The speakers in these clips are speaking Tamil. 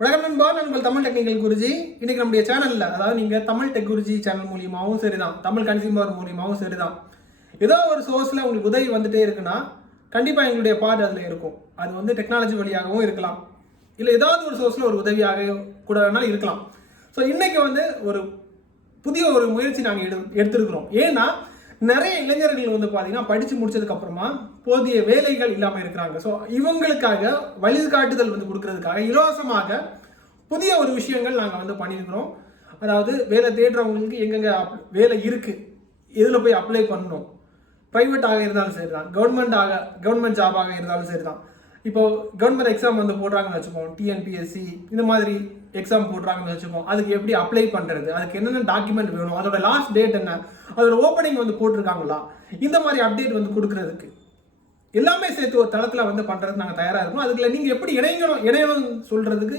வணக்கம் நண்பா நான் உங்கள் தமிழ் டெக்னிக்கல் குருஜி. இன்னைக்கு நம்முடைய சேனலில் அதாவது நீங்கள் தமிழ் டெக் குருஜி சேனல் மூலியமாகவும் சரிதான். தமிழ் கன்சியூமர் மூலியமாகவும் சரிதான். ஏதோ ஒரு சோர்ஸில் உங்களுக்கு உதவி வந்துட்டே இருக்குன்னா கண்டிப்பாக எங்களுடைய பாட் அதில் இருக்கும். அது வந்து டெக்னாலஜி வழியாகவும் இருக்கலாம். இல்லை ஏதாவது ஒரு சோர்ஸில் ஒரு உதவியாக கூட வேணாலும் இருக்கலாம். ஸோ இன்னைக்கு வந்து ஒரு புதிய ஒரு முயற்சி நாங்கள் எடு எடுத்திருக்கிறோம். ஏன்னா நிறைய இளைஞர்கள் வந்து பார்த்தீங்கன்னா படித்து முடிச்சதுக்கப்புறமா போதிய வேலைகள் இல்லாமல் இருக்கிறாங்க. ஸோ இவங்களுக்காக வழிகாட்டுதல் வந்து கொடுக்கறதுக்காக இலவசமாக புதிய ஒரு விஷயங்கள் நாங்கள் வந்து பண்ணியிருக்கிறோம். அதாவது வேலை தேடுறவங்களுக்கு எங்கெங்க அப்- வேலை இருக்குது இதில் போய் அப்ளை பண்ணணும்? ப்ரைவேட்டாக இருந்தாலும் சரி தான் கவர்மெண்ட் ஆக கவர்மெண்ட் ஜாபாக இருந்தாலும் சரி தான் இப்போ கவர்மெண்ட் எக்ஸாம் வந்து போடுறாங்கன்னு வச்சுப்போம் டிஎன்பிஎஸ்சி இந்த மாதிரி எக்ஸாம் போடுறாங்கன்னு வச்சுப்போம் அதுக்கு எப்படி அப்ளை பண்ணுறது அதுக்கு என்னென்ன டாக்குமெண்ட் வேணும்? அதோட லாஸ்ட் டேட் என்ன? அதோட ஓப்பனிங் வந்து போட்டிருக்காங்களா? இந்த மாதிரி அப்டேட் வந்து கொடுக்கறதுக்கு. எல்லாமே சேர்த்து ஒரு தளத்தில் வந்து பண்ணுறதுக்கு நாங்கள் தயாராக இருக்கோம். அதுக்குள்ள நீங்கள் எப்படி இணையணும் இணையணும் சொல்கிறதுக்கு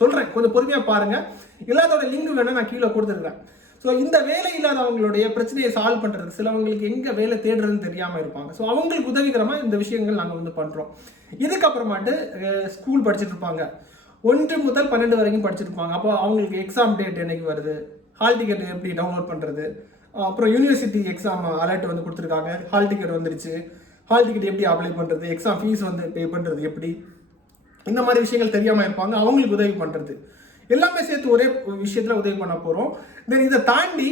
சொல்கிறேன் கொஞ்சம் பொறுமையாக பாருங்கள் எல்லாத்தோட லிங்க் வேணால் நான் கீழே கொடுத்துருக்கேன் ஸோ இந்த வேலை இல்லாதவங்களுடைய பிரச்சனையை சால்வ் பண்ணுறதுக்கு சிலவங்களுக்கு எங்கே வேலை தேடுறதுன்னு தெரியாமல் இருப்பாங்க. ஸோ அவங்களுக்கு உதவிகரமாக இந்த விஷயங்கள் நாங்கள் வந்து பண்ணுறோம் இதுக்கப்புறமாட்டு ஸ்கூல் படிச்சுட்டு இருப்பாங்க. ஒன்று முதல் பன்னெண்டு வரைக்கும் படிச்சிருப்பாங்க அப்போ அவங்களுக்கு எக்ஸாம் டேட் என்னைக்கு வருது? ஹால் டிக்கெட் எப்படி டவுன்லோட் பண்ணுறது அப்புறம் யூனிவர்சிட்டி எக்ஸாம் அலர்ட் வந்து கொடுத்துருக்காங்க. ஹால் டிக்கெட் வந்துருச்சு. ஹால் டிக்கெட் எப்படி அப்ளை பண்ணுறது எக்ஸாம் ஃபீஸ் வந்து பே பண்ணுறது எப்படி? இந்த மாதிரி விஷயங்கள் தெரியாமல் இருப்பாங்க. அவங்களுக்கு உதவி பண்ணுறது எல்லாமே சேர்த்து ஒரே விஷயத்தில் உதவி பண்ண போகிறோம் தென் இதை தாண்டி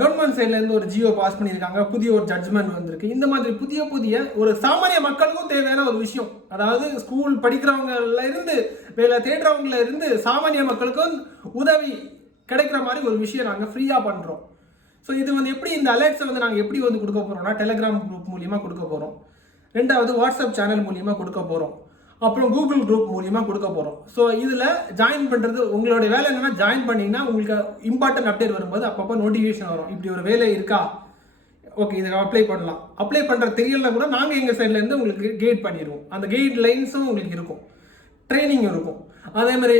கவர்மெண்ட் சைட்லேருந்து ஒரு ஜியோ பாஸ் பண்ணியிருக்காங்க. புதிய ஒரு ஜட்ஜ்மெண்ட் வந்திருக்கு. இந்த மாதிரி புதிய புதிய ஒரு சாமானிய மக்களுக்கும் தேவையான ஒரு விஷயம். அதாவது ஸ்கூல் படிக்கிறவங்கள இருந்து வேலை தேடுறவங்கள இருந்து சாமானிய மக்களுக்கும் உதவி கிடைக்கிற மாதிரி ஒரு விஷயம் நாங்கள் ஃப்ரீயாக பண்ணுறோம் ஸோ இது வந்து எப்படி இந்த அலர்ட்ஸை வந்து நாங்கள் எப்படி வந்து கொடுக்க போகிறோம்னா டெலிகிராம் குரூப் மூலியமாக கொடுக்க போகிறோம் ரெண்டாவது வாட்ஸ்அப் சேனல் மூலியமாக கொடுக்க போகிறோம் அப்புறம் கூகுள் குரூப் மூலியமாக கொடுக்க போகிறோம் ஸோ இதில் ஜாயின் பண்ணுறது உங்களுடைய வேலை என்னென்னா ஜாயின் பண்ணிங்கன்னா உங்களுக்கு இம்பார்ட்டன்ட் அப்டேட் வரும்போது அப்பப்போ நோட்டிஃபிகேஷன் வரும். இப்படி ஒரு வேலை இருக்கா? ஓகே இதை அப்ளை பண்ணலாம். அப்ளை பண்ணுற தெரியலனா கூட நாங்கள் எங்கள் சைட்லேருந்து உங்களுக்கு கைட் பண்ணிடுவோம். அந்த கைட் லைன்ஸும் உங்களுக்கு இருக்கும். ட்ரைனிங் இருக்கும். அதே மாதிரி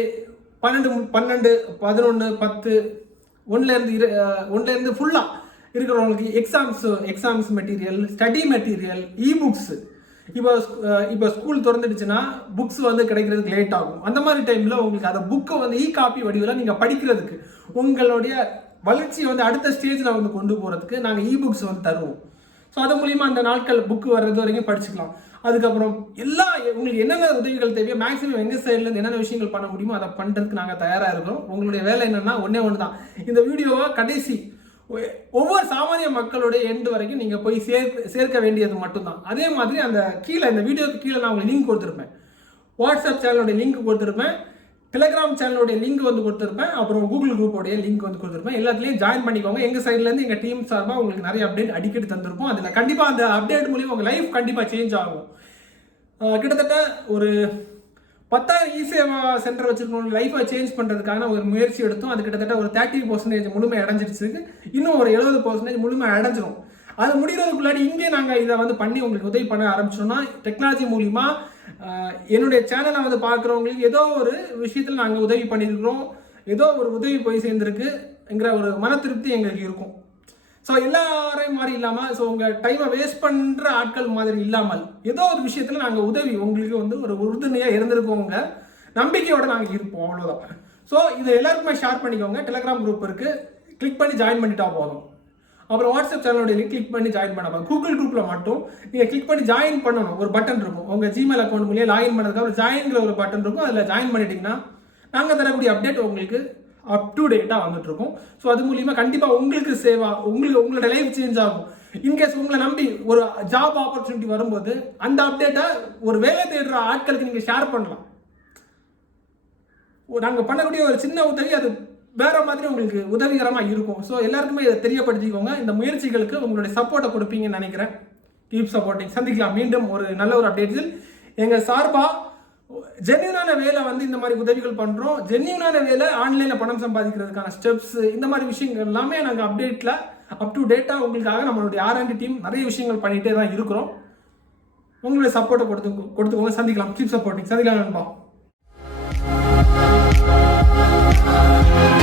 பன்னெண்டு பன்னெண்டு பதினொன்று பத்து ஒன்லேருந்து இரு ஒன்லேருந்து ஃபுல்லாக இருக்கிறவங்களுக்கு exams exams material study material இ இப்போ இப்போ ஸ்கூல் திறந்துடுச்சுன்னா புக்ஸ் வந்து கிடைக்கிறதுக்கு லேட் ஆகும். அந்த மாதிரி டைமில் உங்களுக்கு அந்த புக்கை வந்து இ காப்பி வடிவில் நீங்கள் படிக்கிறதுக்கு உங்களுடைய வளர்ச்சியை வந்து அடுத்த ஸ்டேஜில் வந்து கொண்டு போகிறதுக்கு நாங்கள் இ புக்ஸ் வந்து தருவோம். ஸோ அது மூலிமா அந்த நாட்கள் புக்கு வர்றது வரைக்கும் படிச்சுக்கலாம். அதுக்கப்புறம் எல்லா உங்களுக்கு என்னென்ன உதவிகள் தேவையோ மேக்ஸிமம் எங்கள் சைட்லேருந்து என்னென்ன விஷயங்கள் பண்ண முடியுமோ அதை பண்ணுறதுக்கு நாங்கள் தயாராக இருக்கிறோம். உங்களுடைய வேலை என்னென்னா ஒன்றே ஒன்று தான் இந்த வீடியோவை கடைசி ஒவ்வொரு சாமானிய மக்களுடைய எண்டு வரைக்கும் நீங்கள் போய் சேர்க்க சேர்க்க வேண்டியது மட்டும்தான். அதே மாதிரி அந்த கீழே இந்த வீடியோக்கு கீழே நான் உங்களுக்கு லிங்க் கொடுத்துருப்பேன். வாட்ஸ்அப் சேனலோட லிங்க் கொடுத்துருப்பேன். டெலிகிராம் சேனலோடைய லிங்க் வந்து கொடுத்துருப்பேன். அப்புறம் கூகுள் குரூப்போடைய லிங்க் வந்து கொடுத்துருப்பேன். எல்லாத்துலேயும் ஜாயின் பண்ணிக்கோங்க. எங்கள் சைட்லேருந்து எங்கள் டீம் சார்பாக உங்களுக்கு நிறைய அப்டேட் அடிக்கடி தந்திருப்போம். அதில் கண்டிப்பாக அந்த அப்டேட் மூலியம் உங்கள் லைஃப் கண்டிப்பாக சேஞ்ச் ஆகும். கிட்டத்தட்ட ஒரு பத்தாயிரம் இ சேவா சென்டர் வச்சுருக்கோம் லைஃப்பை சேஞ்ச் பண்ணுறதுக்கான ஒரு முயற்சி எடுத்தோம். அது கிட்டத்தட்ட ஒரு தேர்ட்டி பர்சன்டேஜ் முழுமை அடைஞ்சிருச்சு. இன்னும் ஒரு எழுபது பர்சன்டேஜ் முழுமை அடைஞ்சிரும். அது முடிகிறதுக்குள்ளாடி இங்கே நாங்கள் இதை வந்து பண்ணி உங்களுக்கு உதவி பண்ண ஆரம்பிச்சோம்னா டெக்னாலஜி மூலிமா என்னுடைய சேனலை வந்து பார்க்குறவங்களுக்கு ஏதோ ஒரு விஷயத்தில் நாங்கள் உதவி பண்ணியிருக்கிறோம். ஏதோ ஒரு உதவி போய் சேர்ந்துருக்குங்கிற ஒரு மன திருப்தி எங்களுக்கு இருக்கும். ஸோ எல்லாரையும் மாதிரி இல்லாமல் ஸோ உங்கள் டைமை வேஸ்ட் பண்ணுற ஆட்கள் மாதிரி இல்லாமல் ஏதோ ஒரு விஷயத்தில் நாங்கள் உதவி உங்களுக்கு வந்து ஒரு உறுதுணையாக இருந்திருக்கோங்க. நம்பிக்கையோடு நாங்கள் இருப்போம் அவ்வளோதான் ஸோ இதை எல்லாருக்குமே ஷேர் பண்ணிக்கோங்க. டெலகிராம் குரூப் இருக்குது கிளிக் பண்ணி ஜாயின் பண்ணிட்டா போதும். அப்புறம் வாட்ஸ்அப் சேனலோட லிங்க் கிளிக் பண்ணி ஜாயின் பண்ண கூகுள் குரூப்பில் மட்டும் நீங்கள் கிளிக் பண்ணி ஜாயின் பண்ணணும். ஒரு பட்டன் இருக்கும். உங்கள் ஜிமெயில் அக்கௌண்ட் மூலியம் லாகின் பண்ணதுக்கப்புறம் ஜாயின்ங்கிற ஒரு பட்டன் இருக்கும். அதில் ஜாயின் பண்ணிட்டீங்கன்னா நாங்கள் தரக்கூடிய அப்டேட் உங்களுக்கு அப் டு டேட்டாக வந்துட்டுருக்கும் ஸோ அது மூலியமா கண்டிப்பாக உங்களுக்கு சேவா உங்களுக்கு உங்களோட லைஃப் சேஞ்ச் ஆகும். இன்கேஸ் உங்களை நம்பி ஒரு ஜாப் ஆப்பர்ச்சுனிட்டி வரும்போது அந்த அப்டேட்டை ஒரு வேலை தேடுற ஆட்களுக்கு நீங்கள் ஷேர் பண்ணலாம். நாங்கள் பண்ணக்கூடிய ஒரு சின்ன உதவி அது வேற மாதிரி உங்களுக்கு உதவிகரமாக இருக்கும். ஸோ எல்லாருக்குமே இதை தெரியப்படுத்திக்கோங்க. இந்த முயற்சிகளுக்கு உங்களுடைய சப்போர்ட்டை கொடுப்பீங்கன்னு நினைக்கிறேன். கீப் சப்போர்ட்டிங் சந்திக்கலாம். மீண்டும் ஒரு நல்ல ஒரு அப்டேட்ஸில் எங்கள் சார்பாக ஜென்யூனான வேலை வந்து இந்த மாதிரி உதவிகள் பண்ணுறோம் ஜென்யூனான வேலை ஆன்லைனில் பணம் சம்பாதிக்கிறதுக்கான ஸ்டெப்ஸ் இந்த மாதிரி விஷயங்கள் எல்லாமே நாங்கள் அப்டேட்டில் அப் டு டேட்டா உங்களுக்காக நம்மளுடைய ஆர்என்டி டீம் நிறைய விஷயங்கள் பண்ணிகிட்டே தான் இருக்கிறோம். உங்களுடைய சப்போர்ட்டை கொடுத்து கொடுத்துக்கோங்க. சந்திக்கலாம். கீப் சப்போர்ட்டிங் சந்திக்கலாம் நண்பா.